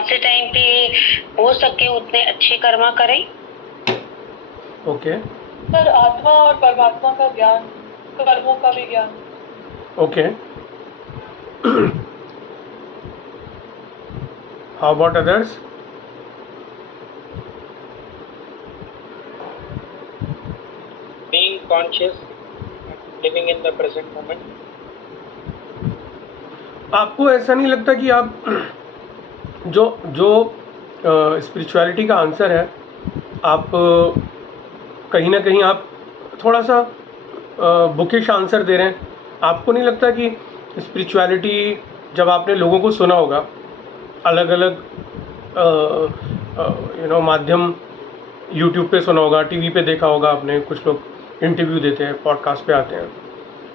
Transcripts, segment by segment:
आज से टाइम पे हो सके उतने अच्छे कर्मा करें। ओके सर आत्मा और परमात्मा का ज्ञान, कर्मों का भी ज्ञान। Okay how about others? Being conscious, living in the present moment. आपको ऐसा नहीं लगता कि आप जो जो स्पिरिचुअलिटी का आंसर है, आप कहीं ना कहीं आप थोड़ा सा बुकिश आंसर दे रहे हैं? आपको नहीं लगता कि स्पिरिचुअलिटी, जब आपने लोगों को सुना होगा अलग अलग माध्यम, यूट्यूब पे सुना होगा, टीवी पे देखा होगा आपने, कुछ लोग इंटरव्यू देते हैं, पॉडकास्ट पे आते हैं,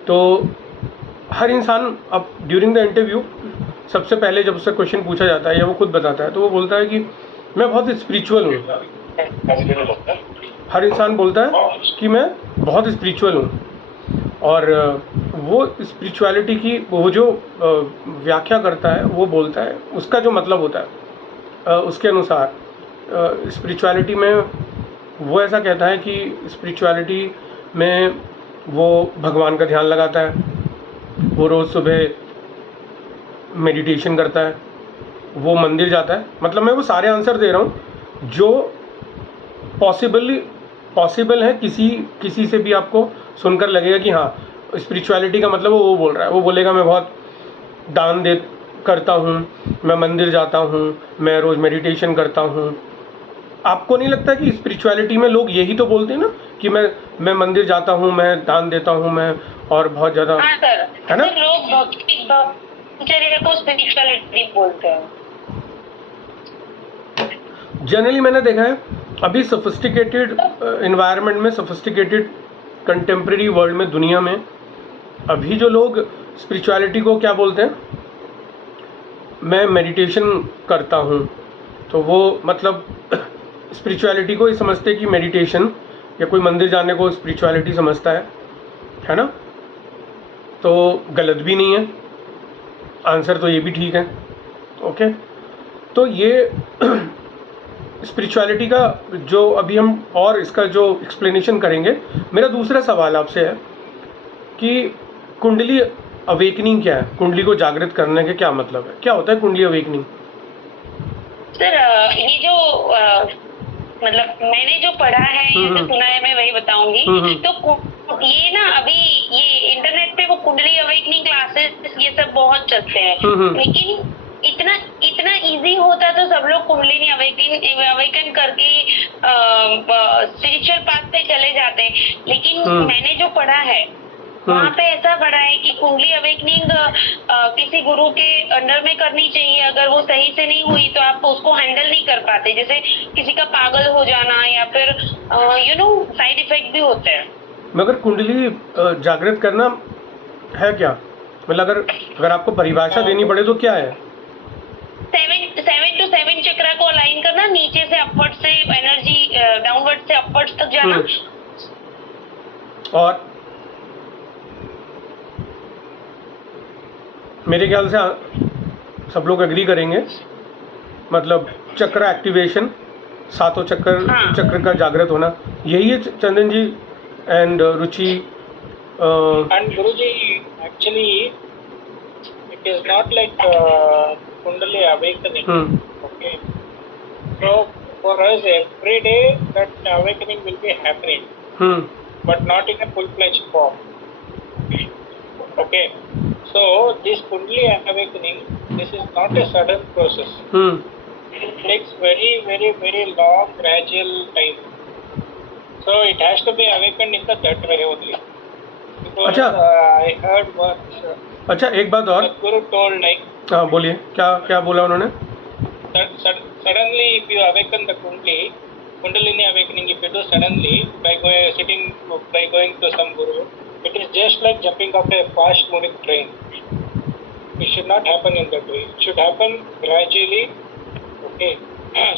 तो हर इंसान अब ड्यूरिंग द इंटरव्यू सबसे पहले जब उससे क्वेश्चन पूछा जाता है या वो खुद बताता है तो वो बोलता है कि मैं बहुत स्पिरिचुअल हूँ। हर इंसान बोलता है कि मैं बहुत स्पिरिचुअल हूँ, और वो स्पिरिचुअलिटी की वो जो व्याख्या करता है, वो बोलता है, उसका जो मतलब होता है उसके अनुसार स्पिरिचुअलिटी में वो ऐसा कहता है कि स्पिरिचुअलिटी में वो भगवान का ध्यान लगाता है, वो रोज़ सुबह मेडिटेशन करता है, वो मंदिर जाता है। मतलब मैं वो सारे आंसर दे रहा हूँ जो पॉसिबल है, किसी से भी आपको सुनकर लगेगा कि हाँ स्पिरिचुअलिटी का मतलब वो बोल रहा है। वो बोलेगा मैं बहुत दान दे करता हूँ, मैं मंदिर जाता हूँ, मैं रोज़ मेडिटेशन करता हूँ। आपको नहीं लगता कि स्पिरिचुअलिटी में लोग यही तो बोलते हैं ना कि मैं मंदिर जाता हूँ, मैं दान देता हूँ, मैं और बहुत ज़्यादा, हाँ सर, है ना? लोग भक्ति को स्पिरिचुअलिटी बोलते हैं। जनरली मैंने देखा है अभी सोफिस्टिकेटेड इन्वायरमेंट में, सोफिस्टिकेटेड कंटेम्प्रेरी वर्ल्ड में, दुनिया में अभी जो लोग स्पिरिचुअलिटी को क्या बोलते हैं, मैं मेडिटेशन करता हूँ, तो वो मतलब स्पिरिचुअलिटी को ही समझते हैं कि मेडिटेशन या कोई मंदिर जाने को स्पिरिचुअलिटी समझता है ना? तो गलत भी नहीं है, आंसर तो ये भी ठीक है। ओके, तो ये स्पिरिचुअलिटी का जो अभी हम और इसका जो एक्सप्लेनेशन करेंगे। मेरा दूसरा सवाल आपसे है कि कुंडली अवेकनिंग क्या है? कुंडली को जागृत करने के क्या मतलब है? क्या होता है कुंडली अवेकनिंग? सर ये जो मतलब मैंने जो पढ़ा है या जो सुना है मैं वही बताऊंगी। तो ये ना अभी ये इंटरनेट पे वो कुंडली अवेकनिंग क्लासेस ये सब बहुत चलते हैं, लेकिन इतना इजी होता तो सब लोग कुंडलिनी अवेकन करके स्पिरिचुअल पाथ पे चले जाते। लेकिन मैंने जो पढ़ा है वहाँ पे ऐसा पढ़ा है कि कुंडली अवेकनिंग किसी गुरु के अंडर में करनी चाहिए। अगर वो सही से नहीं हुई तो आप उसको हैंडल नहीं कर पाते, जैसे किसी का पागल हो जाना या फिर साइड इफेक्ट भी होते हैं। मगर कुंडली जागृत करना है क्या? मतलब अगर आपको परिभाषा देनी पड़े तो क्या है? 7 to 7 चक्र को अलाइन करना, नीचे से अपवर्ड से एनर्जी डाउनवर्ड से अपवर्ड तक जाना। और मेरे ख्याल से सब लोग एग्री करेंगे, मतलब चक्र एक्टिवेशन, सातों चक्र का जागृत होना, यही है Chandan ji and Ruchi And Guruji, actually it is not like Kundali awakening. Okay, so for us every day that awakening will be happening, but not in a full-fledged form. Okay, so this Kundali awakening, this is not a sudden process. It takes very, very, very long, gradual time. So it has to be awakened in the that way only. Because अच्छा, I heard once. अच्छा, एक बात और Guru told like. हाँ बोलिए, क्या बोला उन्होंने? Suddenly, if you awaken the Kundalini awakening, if you do suddenly by going to some guru, it is just like jumping off a fast moving train. It should not happen in that way. It should happen gradually. Okay,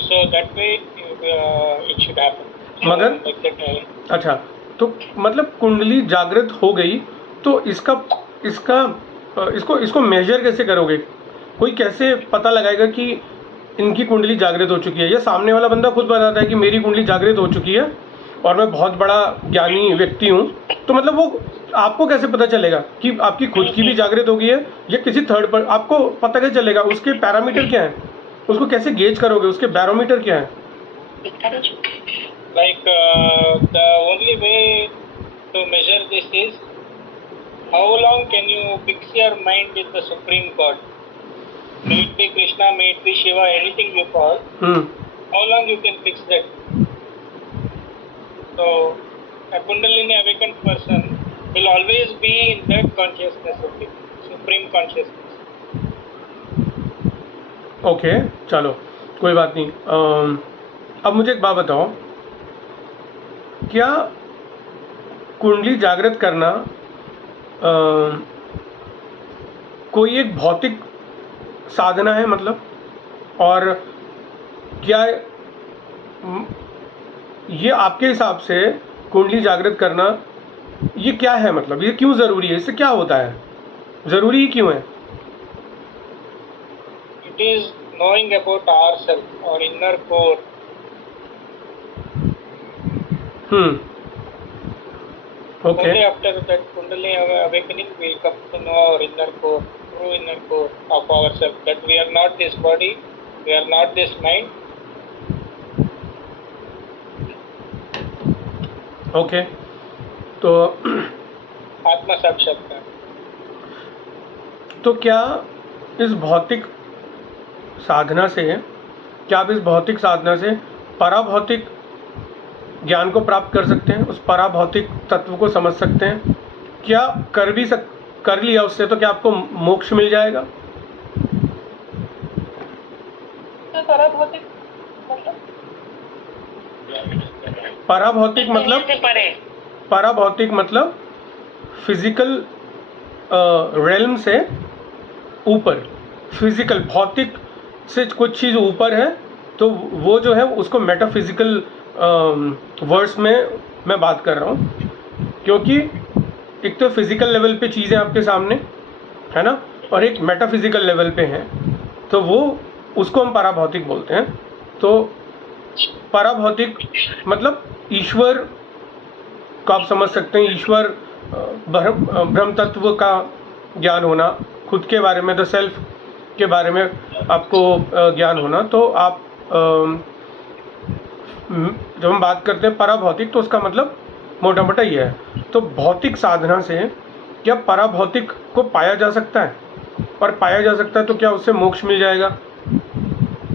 so that way it should happen. मगर like that, अच्छा, तो मतलब कुंडली जागृत हो गई तो इसको मेजर कैसे करोगे? कोई कैसे पता लगाएगा कि इनकी कुंडली जागृत हो चुकी है, या सामने वाला बंदा खुद बताता है कि मेरी कुंडली जागृत हो चुकी है और मैं बहुत बड़ा ज्ञानी व्यक्ति हूँ, तो मतलब वो आपको कैसे पता चलेगा कि आपकी खुद की भी जागृत हो गई है या किसी थर्ड पर? आपको पता कैसे चलेगा? उसके पैरामीटर क्या है? उसको कैसे गेज करोगे? उसके बैरोमीटर क्या है? Like the only way to measure this is how long can you fix your mind with the Supreme God? May it be Krishna, may it be Shiva, anything you call. How long you can fix that? So a Kundalini awakened person will always be in that consciousness of it, Supreme consciousness. Okay, चलो कोई बात नहीं। अब मुझे एक बात बताओ, क्या कुंडली जागृत करना कोई एक भौतिक साधना है मतलब? और क्या ये आपके हिसाब से कुंडली जागृत करना ये क्या है मतलब? ये क्यों ज़रूरी है? इससे क्या होता है? ज़रूरी ही क्यों है? It is knowing about ourselves, our inner core. Okay. Only after that Kundalini awakening we come to know our inner core, true inner core of ourselves, that we are not this body, we are not this mind. Okay. तो आत्मा साक्षात्कार। तो क्या इस भौतिक साधना से, क्या आप इस भौतिक साधना से पराभौतिक ज्ञान को प्राप्त कर सकते हैं? उस पराभौतिक तत्व को समझ सकते हैं? क्या कर लिया उससे तो क्या आपको मोक्ष मिल जाएगा? पराभौतिक मतलब पराभौतिक मतलब फिजिकल रेल्म से ऊपर, फिजिकल भौतिक से कुछ चीज़ ऊपर है तो वो जो है उसको मेटाफिजिकल वर्ड्स में मैं बात कर रहा हूँ, क्योंकि एक तो फिजिकल लेवल पे चीज़ें आपके सामने है ना, और एक मेटाफिजिकल लेवल पे हैं, तो वो उसको हम पराभौतिक बोलते हैं। तो पराभौतिक मतलब ईश्वर को आप समझ सकते हैं, ईश्वर ब्रह्म तत्व का ज्ञान होना, खुद के बारे में द सेल्फ के बारे में आपको ज्ञान होना। तो आप जब हम बात करते हैं पराभौतिक तो उसका मतलब मोटा मोटा ये है। तो भौतिक साधना से क्या पराभौतिक को पाया जा सकता है? और पाया जा सकता है तो क्या उससे मोक्ष मिल जाएगा?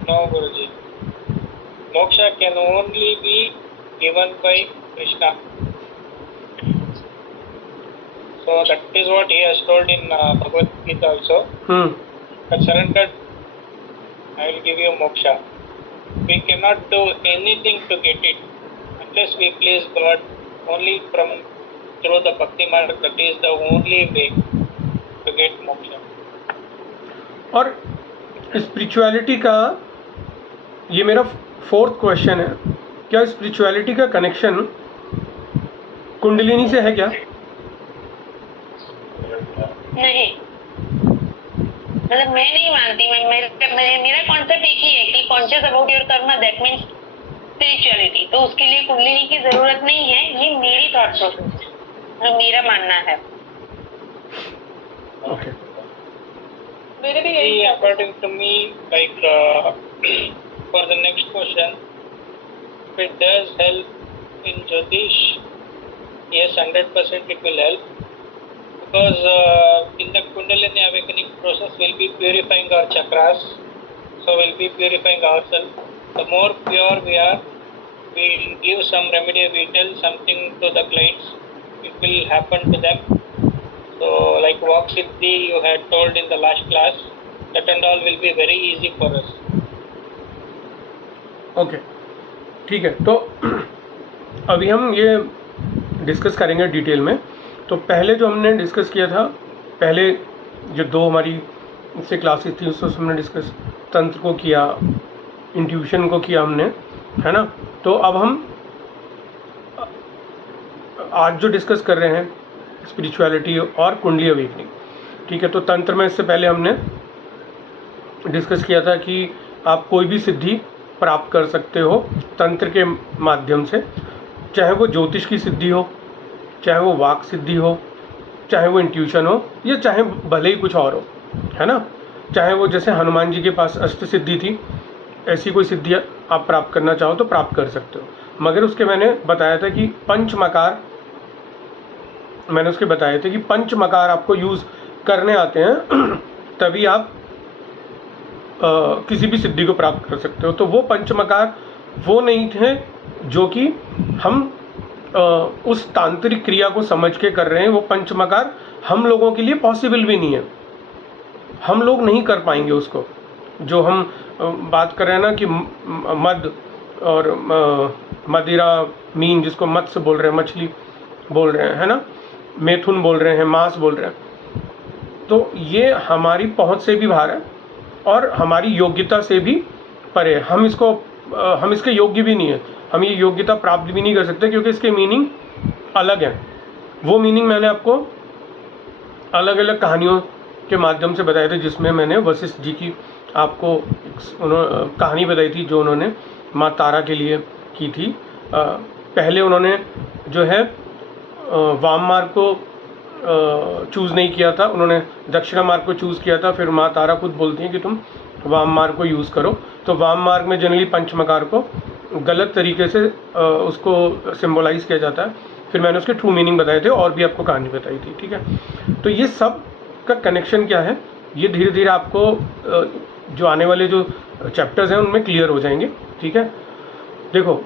No, Guruji. Moksha can only be given by Krishna. So that is what he has told in Bhagavad Gita also. That surrendered, I will give you moksha. We cannot do anything to get it unless we please God only through the bhakti marg. That is the only way to get moksha. और spirituality का ये मेरा fourth question है, क्या spirituality का connection kundalini से है क्या? नहीं, मतलब मैं नहीं मानती। मेरा कॉन्सेप्ट एक ही है कि conscious about your Karma, that means spirituality. तो उसके लिए कुंडलिनी की जरूरत नहीं है, ये मेरी थॉट प्रोसेस है, मेरा मानना है। ओके, मेरे भी यही according to me, like for the next question, if it does help in Jyotish, yes, 100% it will help, because in the Kundalini awakening process we'll be purifying our chakras, so we'll be purifying ourselves. The more pure we are, we'll give some remedy, we tell something to the clients, it will happen to them. So like Vak Siddhi you had told in the last class, that and all will be very easy for us. Okay, ठीक है। तो अभी हम ये discuss करेंगे detail में। तो पहले जो हमने डिस्कस किया था, पहले जो दो हमारी इससे क्लासेस थी उसमें हमने डिस्कस तंत्र को किया, इंट्यूशन को किया हमने, है ना। तो अब हम आज जो डिस्कस कर रहे हैं स्पिरिचुअलिटी और कुंडली अवेकनिंग, ठीक है। तो तंत्र में इससे पहले हमने डिस्कस किया था कि आप कोई भी सिद्धि प्राप्त कर सकते हो तंत्र के माध्यम से, चाहे वो ज्योतिष की सिद्धि हो, चाहे वो वाक सिद्धि हो, चाहे वो इंट्यूशन हो, या चाहे भले ही कुछ और हो, है ना। चाहे वो जैसे हनुमान जी के पास अष्ट सिद्धि थी, ऐसी कोई सिद्धि आप प्राप्त करना चाहो तो प्राप्त कर सकते हो। मगर उसके मैंने बताया था कि पंच मकार आपको यूज़ करने आते हैं तभी आप किसी भी सिद्धि को प्राप्त कर सकते हो। तो वो पंचमकार वो नहीं थे जो कि हम उस तांत्रिक क्रिया को समझ के कर रहे हैं। वो पंचमकार हम लोगों के लिए पॉसिबल भी नहीं है, हम लोग नहीं कर पाएंगे उसको। जो हम बात कर रहे हैं ना कि मद और मदिरा मीन, जिसको मत्स्य बोल रहे हैं, मछली बोल रहे हैं, है ना, मैथुन बोल रहे हैं, मांस बोल रहे हैं, तो ये हमारी पहुंच से भी बाहर है और हमारी योग्यता से भी परे। हम इसके योग्य भी नहीं है, हम ये योग्यता प्राप्त भी नहीं कर सकते, क्योंकि इसके मीनिंग अलग हैं। वो मीनिंग मैंने आपको अलग अलग कहानियों के माध्यम से बताए थे, जिसमें मैंने वशिष्ठ जी की आपको कहानी बताई थी जो उन्होंने माँ तारा के लिए की थी। पहले उन्होंने जो है वाम मार्ग को चूज़ नहीं किया था, उन्होंने दक्षिणा मार्ग को चूज़ किया था। फिर माँ तारा खुद बोलती हैं कि तुम वाम मार्ग को यूज़ करो। तो वाम मार्ग में जनरली पंचमकार को गलत तरीके से उसको सिम्बोलाइज़ किया जाता है। फिर मैंने उसके ट्रू मीनिंग बताए थे और भी आपको कहानी बताई थी, ठीक है। तो ये सब का कनेक्शन क्या है, ये धीरे धीरे आपको जो आने वाले जो चैप्टर्स हैं उनमें क्लियर हो जाएंगे, ठीक है। देखो,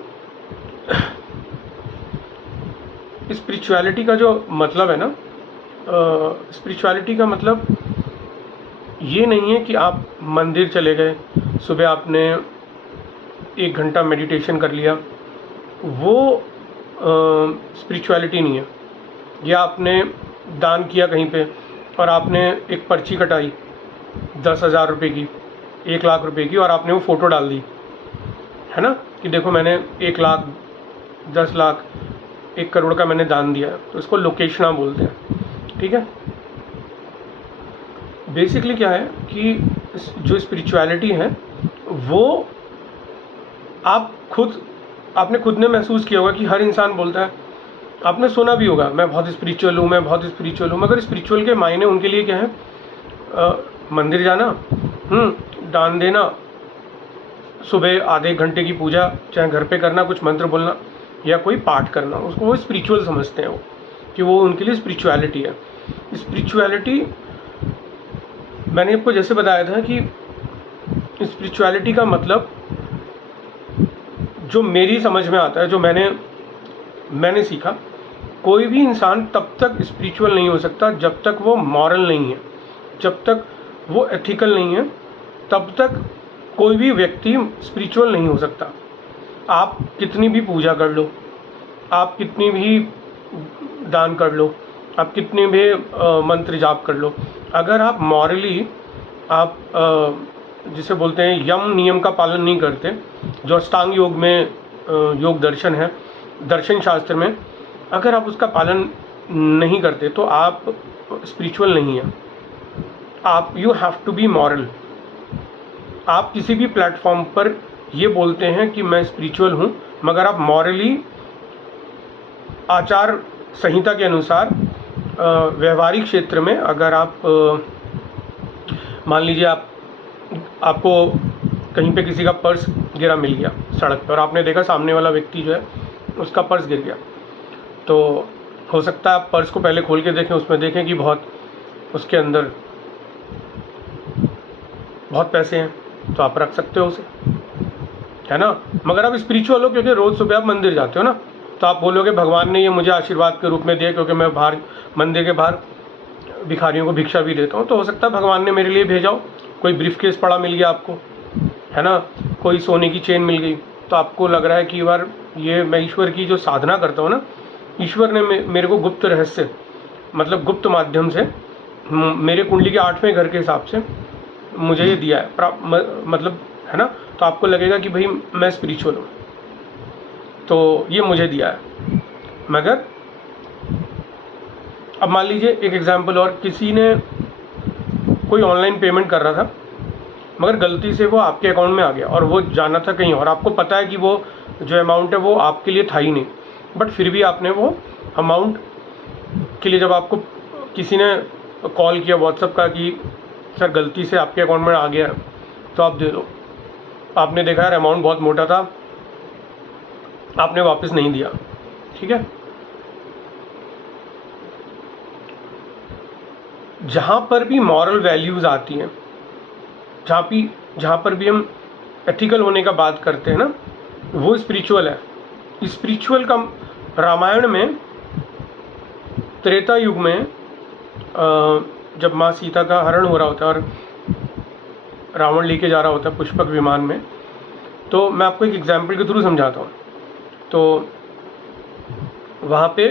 स्पिरिचुअलिटी का जो मतलब है ना, स्पिरिचुअलिटी का मतलब ये नहीं है कि आप मंदिर चले गए, सुबह आपने 1 घंटा मेडिटेशन कर लिया, वो स्पिरिचुअलिटी नहीं है। या आपने दान किया कहीं पे और आपने एक पर्ची कटाई 10,000 रुपये की, 1 लाख रुपए की, और आपने वो फ़ोटो डाल दी, है ना, कि देखो मैंने 1 लाख, 10 लाख, 1 करोड़ का मैंने दान दिया है। तो इसको लोकेशना बोलते हैं, ठीक है। बेसिकली क्या है कि जो स्पिरिचुअलिटी है वो आपने खुद ने महसूस किया होगा कि हर इंसान बोलता है, आपने सुना भी होगा, मैं बहुत स्पिरिचुअल हूँ, मैं बहुत स्पिरिचुअल हूँ। मगर स्पिरिचुअल के मायने उनके लिए क्या है? मंदिर जाना, दान देना, सुबह आधे घंटे की पूजा चाहे घर पे करना, कुछ मंत्र बोलना या कोई पाठ करना, उसको वो स्पिरिचुअल समझते हैं, वो कि वो उनके लिए स्पिरिचुअलिटी है। स्पिरिचुअलिटी मैंने आपको जैसे बताया था कि स्पिरिचुअलिटी का मतलब जो मेरी समझ में आता है, जो मैंने सीखा, कोई भी इंसान तब तक स्पिरिचुअल नहीं हो सकता जब तक वो मॉरल नहीं है, जब तक वो एथिकल नहीं है, तब तक कोई भी व्यक्ति स्पिरिचुअल नहीं हो सकता। आप कितनी भी पूजा कर लो, आप कितनी भी दान कर लो, आप कितने भी मंत्र जाप कर लो, अगर आप मॉरली आप जिसे बोलते हैं यम नियम का पालन नहीं करते, जो अष्टांग योग में योग दर्शन है, दर्शन शास्त्र में, अगर आप उसका पालन नहीं करते तो आप स्पिरिचुअल नहीं हैं। आप you have to be moral. आप किसी भी प्लेटफॉर्म पर ये बोलते हैं कि मैं स्पिरिचुअल हूँ, मगर आप मॉरली आचार संहिता के अनुसार व्यवहारिक क्षेत्र में अगर आप मान लीजिए आपको कहीं पे किसी का पर्स गिरा मिल गया सड़क पर और आपने देखा सामने वाला व्यक्ति जो है उसका पर्स गिर गया, तो हो सकता है आप पर्स को पहले खोल के देखें, उसमें देखें कि उसके अंदर बहुत पैसे हैं, तो आप रख सकते हो उसे, है ना। मगर आप स्पिरिचुअल हो क्योंकि रोज़ सुबह आप मंदिर जाते हो ना, तो आप बोलोगे भगवान ने ये मुझे आशीर्वाद के रूप में दिया क्योंकि मैं बाहर मंदिर के बाहर भिखारियों को भिक्षा भी देता हूँ, तो हो सकता है भगवान ने मेरे लिए भेजा हो। कोई ब्रीफकेस पड़ा मिल गया आपको, है ना, कोई सोने की चेन मिल गई, तो आपको लग रहा है कि यार ये मैं ईश्वर की जो साधना करता हूँ ना, ईश्वर ने मेरे को गुप्त रहस्य मतलब गुप्त माध्यम से मेरे कुंडली के 8वें घर के हिसाब से मुझे ये दिया है, मतलब, है ना। तो आपको लगेगा कि भाई मैं स्पिरिचुअल हूँ, तो ये मुझे दिया है। मगर अब मान लीजिए एक एग्जांपल और, किसी ने कोई ऑनलाइन पेमेंट कर रहा था मगर गलती से वो आपके अकाउंट में आ गया और वो जाना था कहीं और, आपको पता है कि वो जो अमाउंट है वो आपके लिए था ही नहीं, बट फिर भी आपने वो अमाउंट के लिए जब आपको किसी ने कॉल किया व्हाट्सएप का कि सर गलती से आपके अकाउंट में आ गया तो आप दे दो, आपने देखा यार अमाउंट बहुत मोटा था, आपने वापस नहीं दिया, ठीक है। जहाँ पर भी मॉरल वैल्यूज़ आती हैं, जहाँ पर भी हम एथिकल होने का बात करते हैं ना, वो स्पिरिचुअल है। स्पिरिचुअल का रामायण में त्रेता युग में जब माँ सीता का हरण हो रहा होता है और रावण लेके जा रहा होता है पुष्पक विमान में, तो मैं आपको एक एग्जाम्पल के थ्रू समझाता हूँ। तो वहाँ पे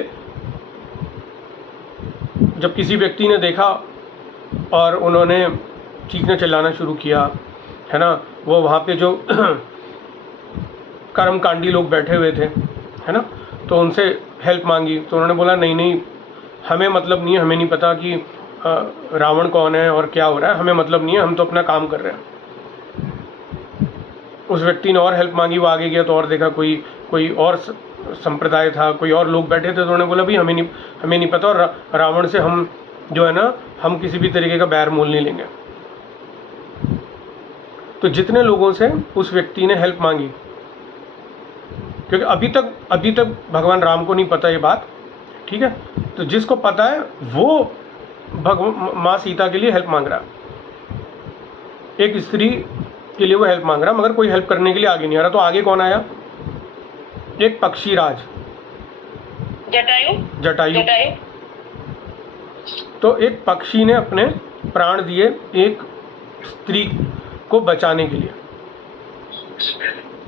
जब किसी व्यक्ति ने देखा और उन्होंने चीखना चिल्लाना शुरू किया, है ना, वो वहाँ पे जो कर्मकांडी लोग बैठे हुए थे, है ना, तो उनसे हेल्प मांगी, तो उन्होंने बोला नहीं नहीं हमें मतलब नहीं है, हमें नहीं पता कि रावण कौन है और क्या हो रहा है, हमें मतलब नहीं है, हम तो अपना काम कर रहे हैं। उस व्यक्ति ने और हेल्प मांगी, वो आगे गया तो और देखा कोई और संप्रदाय था, कोई और लोग बैठे थे, तो उन्होंने बोला भाई हमें नहीं पता, और रावण से हम जो है ना, हम किसी भी तरीके का बैर मोल नहीं लेंगे। तो जितने लोगों से उस व्यक्ति ने हेल्प मांगी, क्योंकि अभी तक भगवान राम को नहीं पता ये बात, ठीक है, तो जिसको पता है वो माँ सीता के लिए हेल्प मांग रहा, एक स्त्री के लिए वो हेल्प मांग रहा, मगर कोई हेल्प करने के लिए आगे नहीं आ रहा। तो आगे कौन आया? एक पक्षीराज, जटायु। तो एक पक्षी ने अपने प्राण दिए एक स्त्री को बचाने के लिए।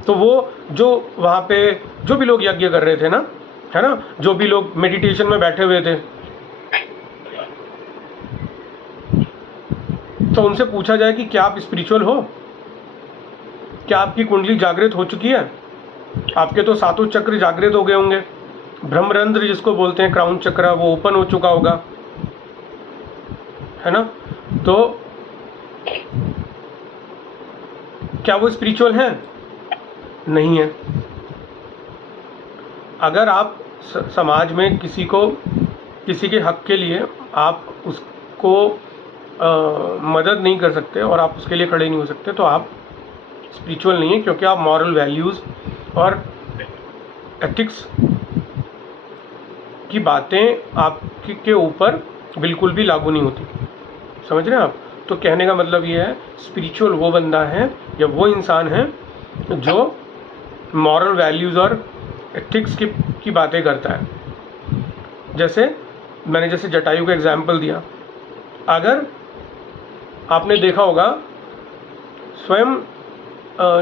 तो वो जो वहाँ पे जो भी लोग यज्ञ कर रहे थे ना, है ना, जो भी लोग मेडिटेशन में बैठे हुए थे, तो उनसे पूछा जाए कि क्या आप स्पिरिचुअल हो, क्या आपकी कुंडली जागृत हो चुकी है, आपके तो सातों चक्र जागृत हो गए होंगे, ब्रह्मरंध्र जिसको बोलते हैं क्राउन चक्र, वो ओपन हो चुका होगा, है ना, तो क्या वो स्पिरिचुअल हैं? नहीं है। अगर आप समाज में किसी के हक के लिए आप उसको मदद नहीं कर सकते और आप उसके लिए खड़े नहीं हो सकते, तो आप स्पिरिचुअल नहीं है, क्योंकि आप मॉरल वैल्यूज़ और एथिक्स की बातें आपके ऊपर बिल्कुल भी लागू नहीं होती। समझ रहे हैं आप? तो कहने का मतलब ये है, स्पिरिचुअल वो बंदा है या वो इंसान है जो मॉरल वैल्यूज़ और एथिक्स की बातें करता है। मैंने जैसे जटायु का एग्जाम्पल दिया, अगर आपने देखा होगा स्वयं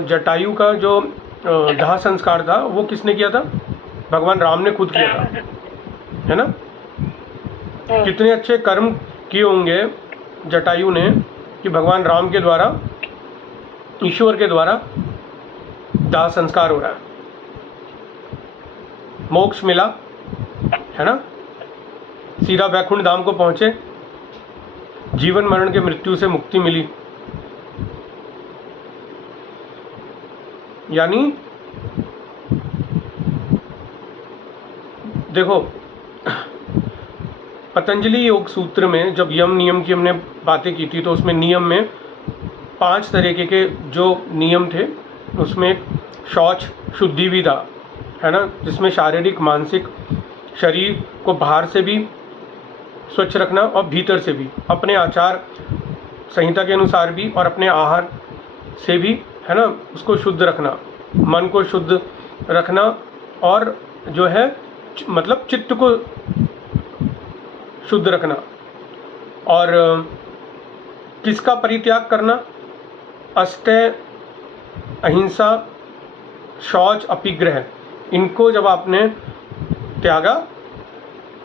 जटायु का जो दाह संस्कार था वो किसने किया था? भगवान राम ने खुद किया था, है ना। कितने अच्छे कर्म किए होंगे जटायु ने कि भगवान राम के द्वारा, ईश्वर के द्वारा दाह संस्कार हो रहा है, मोक्ष मिला, है ना, सीधा वैकुंठ धाम को पहुंचे, जीवन मरण के मृत्यु से मुक्ति मिली। यानी देखो, पतंजलि योग सूत्र में जब यम नियम की हमने बातें की थी, तो उसमें नियम में 5 तरीके के जो नियम थे, उसमें एक शौच शुद्धि भी था, है ना, जिसमें शारीरिक मानसिक शरीर को बाहर से भी स्वच्छ रखना और भीतर से भी, अपने आचार संहिता के अनुसार भी और अपने आहार से भी, है ना, उसको शुद्ध रखना, मन को शुद्ध रखना, और जो है मतलब चित्त को शुद्ध रखना, और किसका परित्याग करना? अस्तेय, अहिंसा, शौच, अपिग्रह, इनको जब आपने त्यागा,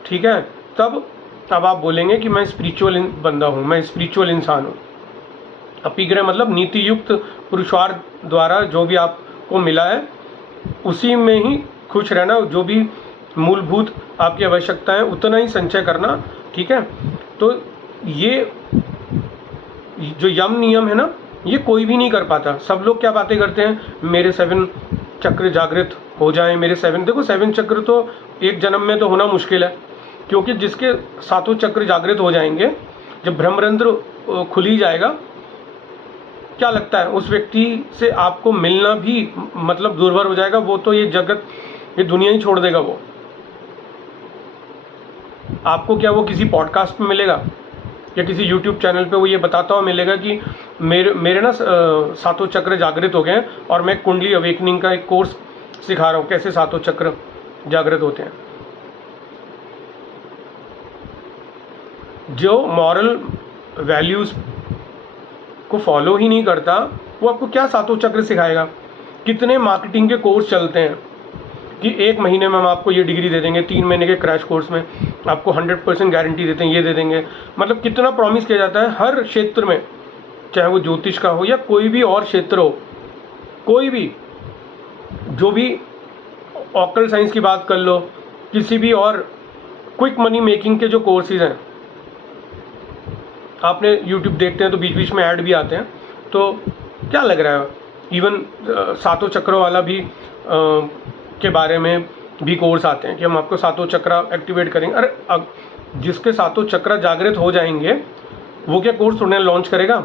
ठीक है, तब आप बोलेंगे कि मैं स्पिरिचुअल बंदा हूँ, मैं स्पिरिचुअल इंसान हूँ। अपिग्रह मतलब नीति युक्त पुरुषार्थ द्वारा जो भी आपको मिला है उसी में ही खुश रहना, जो भी मूलभूत आपकी आवश्यकता है उतना ही संचय करना, ठीक है। तो ये जो यम नियम है ना, ये कोई भी नहीं कर पाता। सब लोग क्या बातें करते हैं, मेरे 7 चक्र जागृत हो जाएं, मेरे 7, देखो 7 चक्र तो एक जन्म में तो होना मुश्किल है, क्योंकि जिसके 7 चक्र जागृत हो जाएंगे, जब ब्रह्मरंध्र खुल ही जाएगा, क्या लगता है उस व्यक्ति से आपको मिलना भी मतलब दुर्भर हो जाएगा। वो तो ये जगत, ये दुनिया ही छोड़ देगा। वो आपको क्या वो किसी पॉडकास्ट में मिलेगा या किसी यूट्यूब चैनल पे वो ये बताता हुआ मिलेगा कि मेरे ना 7 चक्र जागृत हो गए हैं और मैं कुंडली अवेकनिंग का एक कोर्स सिखा रहा हूँ कैसे 7 चक्र जागृत होते हैं। जो मॉरल वैल्यूज़ को फॉलो ही नहीं करता, वो आपको क्या 7 चक्र सिखाएगा। कितने मार्केटिंग के कोर्स चलते हैं कि 1 महीने में हम आपको ये डिग्री दे देंगे, 3 महीने के क्रैश कोर्स में आपको 100% गारंटी देते हैं, ये दे देंगे। मतलब कितना प्रॉमिस किया जाता है हर क्षेत्र में, चाहे वो ज्योतिष का हो या कोई भी और क्षेत्र हो, कोई भी, जो भी ऑकल्ट साइंस की बात कर लो, किसी भी और क्विक मनी मेकिंग के जो कोर्सेज हैं, आपने यूट्यूब देखते हैं तो बीच बीच में ऐड भी आते हैं, तो क्या लग रहा है इवन 7 चक्रों वाला भी के बारे में भी कोर्स आते हैं कि हम आपको 7 चक्र एक्टिवेट करेंगे। अरे अब जिसके 7 चक्र जागृत हो जाएंगे वो क्या कोर्स थोड़े लॉन्च करेगा।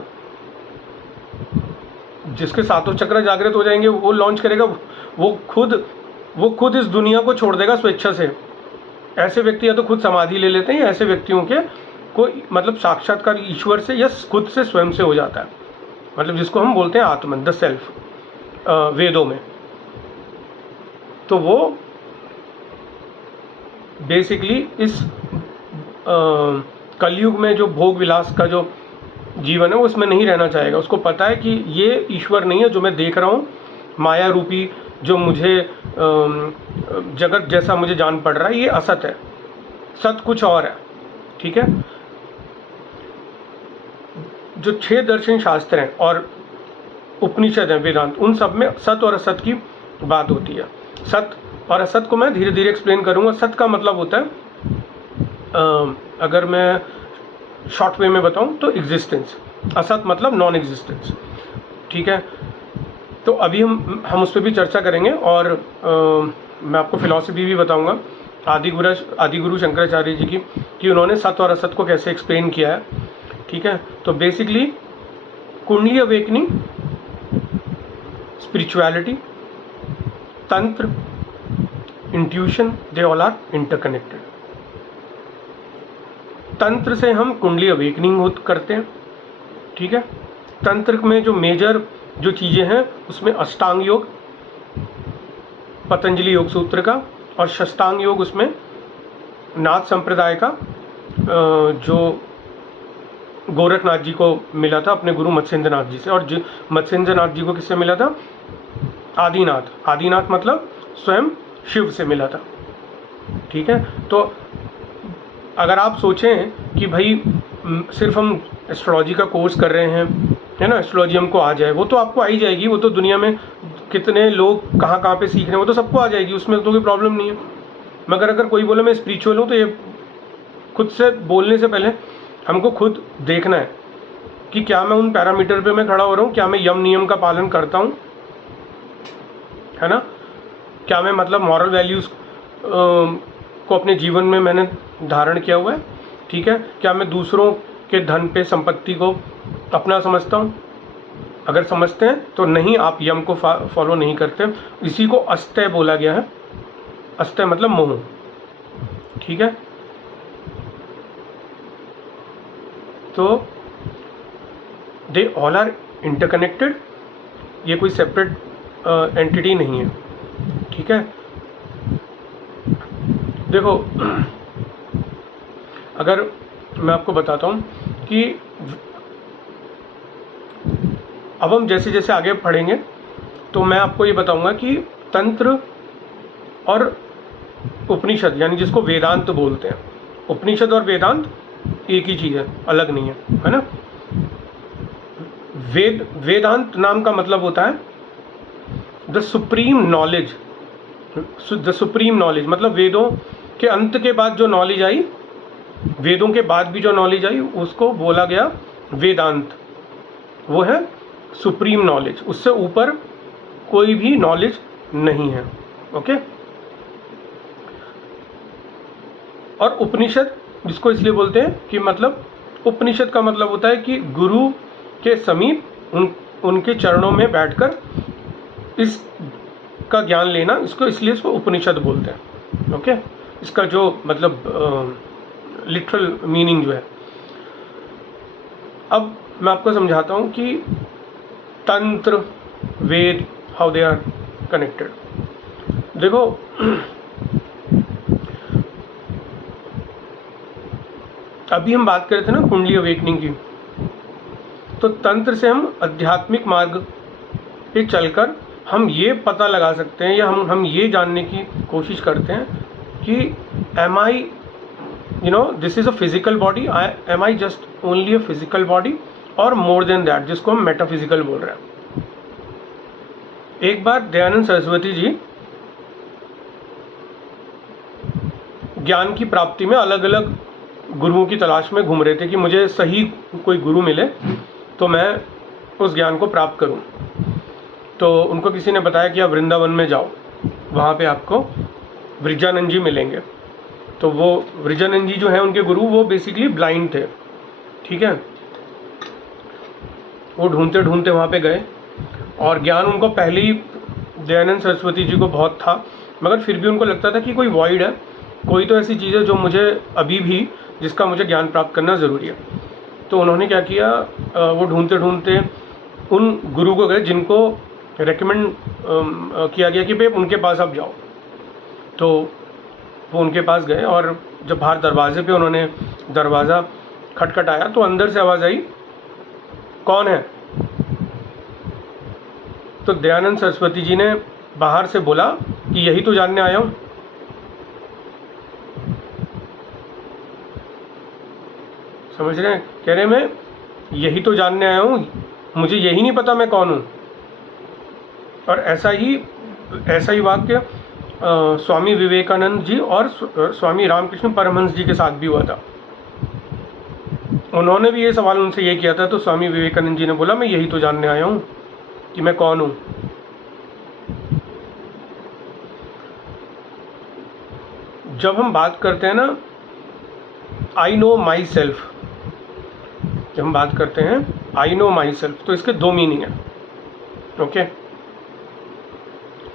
जिसके 7 चक्र जागृत हो जाएंगे वो लॉन्च करेगा, वो खुद इस दुनिया को छोड़ देगा स्वेच्छा से। ऐसे व्यक्ति या तो खुद समाधि ले लेते हैं, या ऐसे व्यक्तियों के को मतलब साक्षात्कार ईश्वर से या खुद से स्वयं से हो जाता है, मतलब जिसको हम बोलते हैं आत्मन, द सेल्फ वेदों में। तो वो बेसिकली इस कलयुग में जो भोग विलास का जो जीवन है वो उसमें नहीं रहना चाहेगा। उसको पता है कि ये ईश्वर नहीं है जो मैं देख रहा हूँ, माया रूपी जो मुझे जगत जैसा मुझे जान पड़ रहा है, ये असत है, सत कुछ और है। ठीक है, जो 6 दर्शन शास्त्र हैं और उपनिषद हैं, वेदांत, उन सब में सत और असत की बात होती है। सत और असत को मैं धीरे धीरे एक्सप्लेन करूंगा। सत का मतलब होता है, अगर मैं शॉर्ट वे में बताऊं तो एग्जिस्टेंस, असत मतलब नॉन एग्जिस्टेंस। ठीक है, तो अभी हम उस पर भी चर्चा करेंगे और मैं आपको फिलॉसफी भी बताऊंगा आदिगुरु शंकराचार्य जी की, कि उन्होंने सत और असत को कैसे एक्सप्लेन किया है। ठीक है, तो basically kundali awakening, spirituality, tantra, intuition, they all are interconnected. Tantra से हम कुंडली अवेकनिंग करते हैं। ठीक है, तंत्र में जो मेजर जो चीज़ें हैं उसमें अष्टांग योग, पतंजलि योग सूत्र का, और षष्टांग योग उसमें नाथ संप्रदाय का जो गोरखनाथ जी को मिला था अपने गुरु मत्स्येंद्रनाथ जी से। और मत्स्येंद्रनाथ जी को किससे मिला था? आदिनाथ। आदिनाथ मतलब स्वयं शिव से मिला था। ठीक है, तो अगर आप सोचें कि भाई सिर्फ हम एस्ट्रोलॉजी का कोर्स कर रहे हैं, है ना, एस्ट्रोलॉजी हमको आ जाए, वो तो आपको आ ही जाएगी। वो तो दुनिया में कितने लोग कहाँ कहाँ पे सीख रहे हैं, वो तो सबको आ जाएगी, उसमें तो कोई प्रॉब्लम नहीं है। मगर अगर कोई बोले मैं स्पिरिचुअल हूँ, तो ये खुद से बोलने से पहले हमको खुद देखना है कि क्या मैं उन पैरामीटर पे मैं खड़ा हो रहा हूँ, क्या मैं यम नियम का पालन करता हूँ, है ना, क्या मैं मतलब मॉरल वैल्यूज़ को अपने जीवन में मैंने धारण किया हुआ है। ठीक है, क्या मैं दूसरों के धन पे, संपत्ति को अपना समझता हूँ? अगर समझते हैं तो नहीं, आप यम को फॉलो नहीं करते। इसी को अस्तय बोला गया है। अस्तय मतलब मोह। ठीक है, तो दे ऑल आर इंटरकनेक्टेड, ये कोई सेपरेट एंटिटी नहीं है। ठीक है, देखो अगर मैं आपको बताता हूँ कि अब हम जैसे जैसे आगे पढ़ेंगे तो मैं आपको ये बताऊंगा कि तंत्र और उपनिषद, यानी जिसको वेदांत बोलते हैं, उपनिषद और वेदांत एक ही चीज़ है, अलग नहीं है ना। वेदांत नाम का मतलब होता है the supreme knowledge. The supreme knowledge मतलब वेदों के अंत के बाद जो नॉलेज आई, वेदों के बाद भी जो नॉलेज आई, उसको बोला गया वेदांत। वो है सुप्रीम नॉलेज, उससे ऊपर कोई भी नॉलेज नहीं है। ओके। और उपनिषद जिसको इसलिए बोलते हैं कि मतलब उपनिषद का मतलब होता है कि गुरु के समीप उनके चरणों में बैठकर इस का ज्ञान लेना, इसको इसलिए इसको उपनिषद बोलते हैं। ओके। इसका जो मतलब लिटरल मीनिंग जो है। अब मैं आपको समझाता हूँ कि तंत्र, वेद, हाउ दे आर कनेक्टेड। देखो अभी हम बात कर रहे थे ना कुंडली अवेकनिंग की, तो तंत्र से हम आध्यात्मिक मार्ग पे चलकर हम ये पता लगा सकते हैं या हम ये जानने की कोशिश करते हैं कि am I this is a physical body, am I just only a physical body और मोर देन दैट, जिसको हम मेटाफिजिकल बोल रहे हैं। एक बार दयानंद सरस्वती जी ज्ञान की प्राप्ति में अलग अलग गुरुओं की तलाश में घूम रहे थे कि मुझे सही कोई गुरु मिले तो मैं उस ज्ञान को प्राप्त करूं। तो उनको किसी ने बताया कि आप वृंदावन में जाओ, वहाँ पे आपको वृजानंद जी मिलेंगे। तो वो वृजानंद जी जो है उनके गुरु, वो बेसिकली ब्लाइंड थे। ठीक है। वो ढूंढते ढूंढते वहाँ पे गए और ज्ञान उनको पहले ही दयानंद सरस्वती जी को बहुत था, मगर फिर भी उनको लगता था कि कोई वॉइड है, कोई तो ऐसी चीज़ है जो मुझे अभी भी, जिसका मुझे ज्ञान प्राप्त करना ज़रूरी है। तो उन्होंने क्या किया, वो ढूंढते ढूंढते उन गुरु को गए जिनको रेकमेंड किया गया कि भाई उनके पास आप जाओ। तो वो उनके पास गए और जब बाहर दरवाजे पे उन्होंने दरवाज़ा खटखटाया तो अंदर से आवाज़ आई, कौन है? तो दयानंद सरस्वती जी ने बाहर से बोला कि यही तो जानने आया हूँ। समझ रहे हैं? कह रहे मैं यही तो जानने आया हूँ, मुझे यही नहीं पता मैं कौन हूँ। और ऐसा ही वाक्य स्वामी विवेकानंद जी और स्वामी रामकृष्ण परमहंस जी के साथ भी हुआ था। उन्होंने भी ये सवाल उनसे ये किया था, तो स्वामी विवेकानंद जी ने बोला मैं यही तो जानने आया हूँ कि मैं कौन हूँ। जब हम बात करते हैं ना आई नो माई सेल्फ, जब हम बात करते हैं आई नो माई सेल्फ, तो इसके दो मीनिंग है। ओके।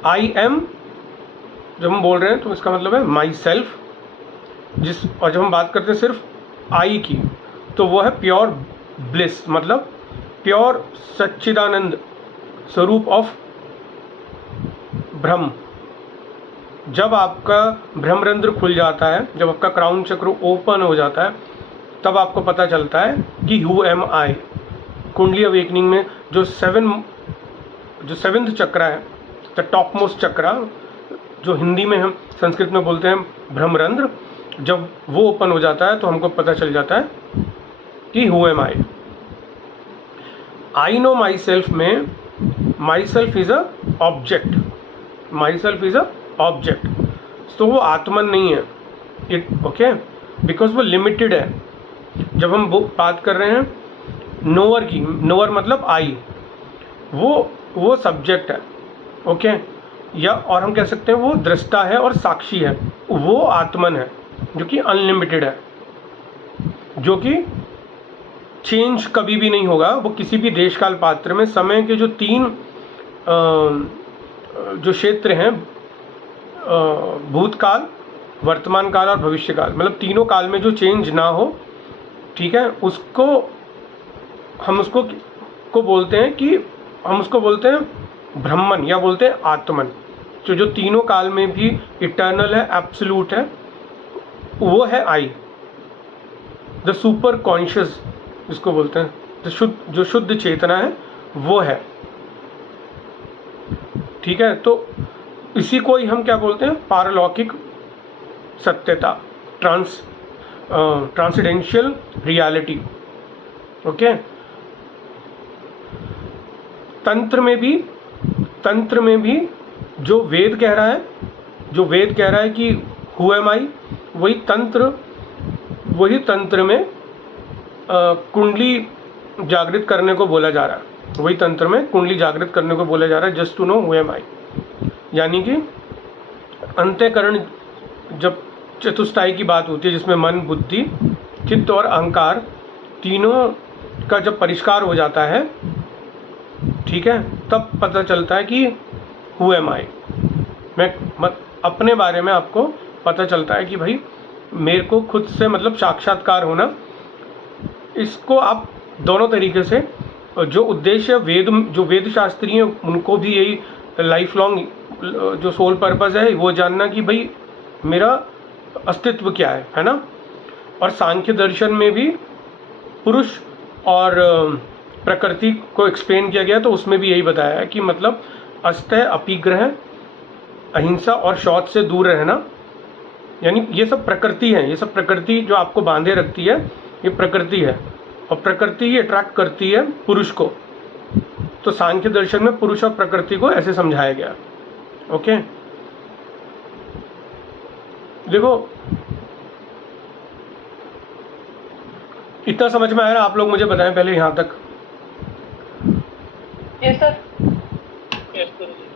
आई एम जब हम बोल रहे हैं तो इसका मतलब है माई सेल्फ, और जब हम बात करते हैं सिर्फ आई की, तो वो है प्योर ब्लिस, मतलब प्योर सच्चिदानंद स्वरूप ऑफ ब्रह्म। जब आपका ब्रह्मरंध्र खुल जाता है, जब आपका क्राउन चक्र ओपन हो जाता है, तब आपको पता चलता है कि हु एम आई। कुंडली अवेकनिंग में जो सेवेंथ चक्र है, द टॉप मोस्ट चक्र, जो हिंदी में हम संस्कृत में बोलते हैं ब्रह्मरंध्र, जब वो ओपन हो जाता है तो हमको पता चल जाता है कि who am I. I know myself में myself is a object, myself is a object, तो वो आत्मन नहीं है। इट ओके, बिकॉज वो लिमिटेड है। जब हम बात कर रहे हैं नोअर की, नोअर मतलब आई, वो सब्जेक्ट है। ओके। या और हम कह सकते हैं वो दृष्टा है और साक्षी है, वो आत्मन है जो कि अनलिमिटेड है, जो कि चेंज कभी भी नहीं होगा। वो किसी भी देश काल पात्र में समय के जो तीन जो क्षेत्र हैं, भूतकाल, वर्तमान काल और भविष्य काल, मतलब तीनों काल में जो चेंज ना हो, ठीक है, उसको हम उसको बोलते हैं कि हम उसको बोलते हैं ब्रह्मन या बोलते हैं आत्मन। जो तीनों काल में भी इटर्नल है, एब्सोल्यूट है, वो है आई। द सुपर कॉन्शियस जिसको बोलते हैं, जो शुद्ध चेतना है, वो है। ठीक है। तो इसी को ही हम क्या बोलते हैं, पारलौकिक सत्यता, ट्रांसेंडेंशियल रियलिटी। ओके। तंत्र में भी जो वेद कह रहा है कि हु एम आई, वही तंत्र में कुंडली जागृत करने को बोला जा रहा है। वही तंत्र में कुंडली जागृत करने को बोला जा रहा है, just to know who am I. यानी कि अंतःकरण, जब चतुष्टाई की बात होती है जिसमें मन, बुद्धि, चित्त और अहंकार तीनों का जब परिष्कार हो जाता है, ठीक है, तब पता चलता है कि हु एम आई, मैं अपने बारे में आपको पता चलता है कि भाई मेरे को खुद से मतलब साक्षात्कार होना। इसको आप दोनों तरीके से, जो उद्देश्य जो वेद शास्त्री हैं उनको भी यही लाइफ लॉन्ग जो सोल पर्पस है वो जानना कि भाई मेरा अस्तित्व क्या है ना। और सांख्य दर्शन में भी पुरुष और प्रकृति को एक्सप्लेन किया गया, तो उसमें भी यही बताया है कि मतलब अस्तय, अपिग्रह, अहिंसा और शौच से दूर रहना। यानी ये सब प्रकृति है, ये सब प्रकृति जो आपको बांधे रखती है, ये प्रकृति है, और प्रकृति ही अट्रैक्ट करती है पुरुष को। तो सांख्य दर्शन में पुरुष और प्रकृति को ऐसे समझाया गया। ओके, देखो इतना समझ में आया ना? आप लोग मुझे बताएं पहले यहाँ तक। Yes sir. यस गुरुजी।